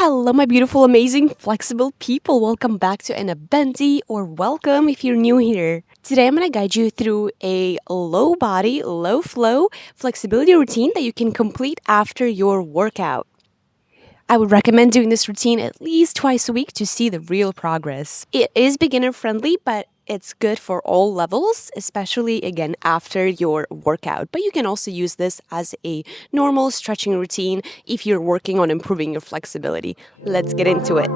Hello, my beautiful, amazing, flexible people. Welcome back to an Abenti, or welcome if you're new here. Today, I'm going to guide you through a low body, low flow flexibility routine that you can complete after your workout. I would recommend doing this routine at least twice a week to see the real progress. It is beginner friendly, but it's good for all levels, especially again after your workout. But you can also use this as a normal stretching routine if you're working on improving your flexibility. Let's get into it.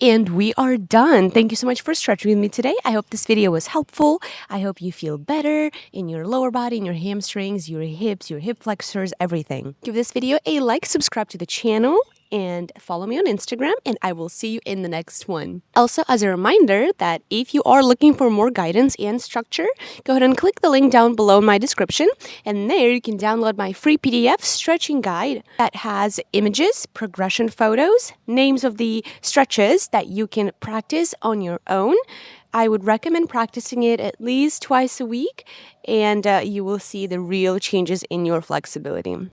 And we are done. Thank you so much for stretching with me today. I hope this video was helpful. I hope you feel better in your lower body, in your hamstrings, your hips, your hip flexors, everything. Give this video a like, subscribe to the channel, and follow me on Instagram, and I will see you in the next one. Also, as a reminder that if you are looking for more guidance and structure, go ahead and click the link down below in my description, and there you can download my free PDF stretching guide that has images, progression photos, names of the stretches that you can practice on your own. I would recommend practicing it at least twice a week, and you will see the real changes in your flexibility.